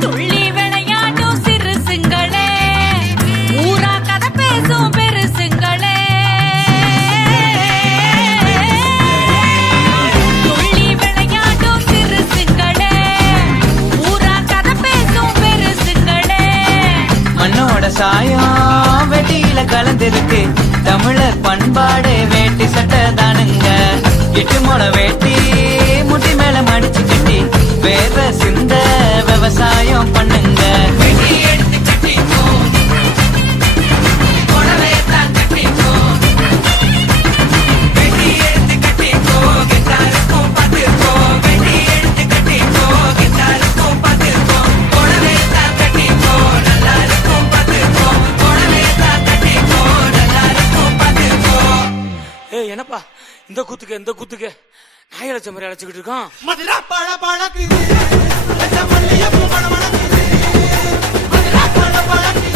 துள்ளி விளையாடும் சிறுசுங்களே, ஊரா கதை பேசும் பெருசுங்களே. துள்ளி விளையாடும் சிறுசுங்களே, ஊரா கதை பேசும் பெருசுங்களே. மண்ணோட சாயம் வெட்டியில கலந்திருக்கு, தமிழர் பண்பாடு வேட்டி சட்டை தானுங்க. 8 முள வேட்டி முட்டி மேல மடிச்சு கட்டி வேற சிந்த விவசாயம் பண்ணுங்க. வெட்டி எடுத்து கட்டிக்கோ, புடவையத்தான் கட்டிக்கோ. வெட்டி எடுத்து கட்டிக்கோ, கிட்டாருக்கும் பார்த்துக்கோ. வெட்டி எடுத்து கட்டிக்கோ, கிட்டாருக்கும் பார்த்துக்கோ. புடவையத்தான் கட்டிக்கோ, நல்லா இருக்கும் பார்த்துக்கோ. புடவையத்தான் கட்டிக்கோ, நல்லா இருக்கும் பார்த்துக்கோ. ஏய் என்னப்பா இந்த கூத்துக்கு இந்த கூத்துக்கு நாய் அழைச்ச மாதிரி அழைச்சிக்கிட்டு இருக்கான். மதுரா பழ பழக்குது, மல்லிகைப்பூ மணமணக்குது. மதுரா பழ பழக்குது.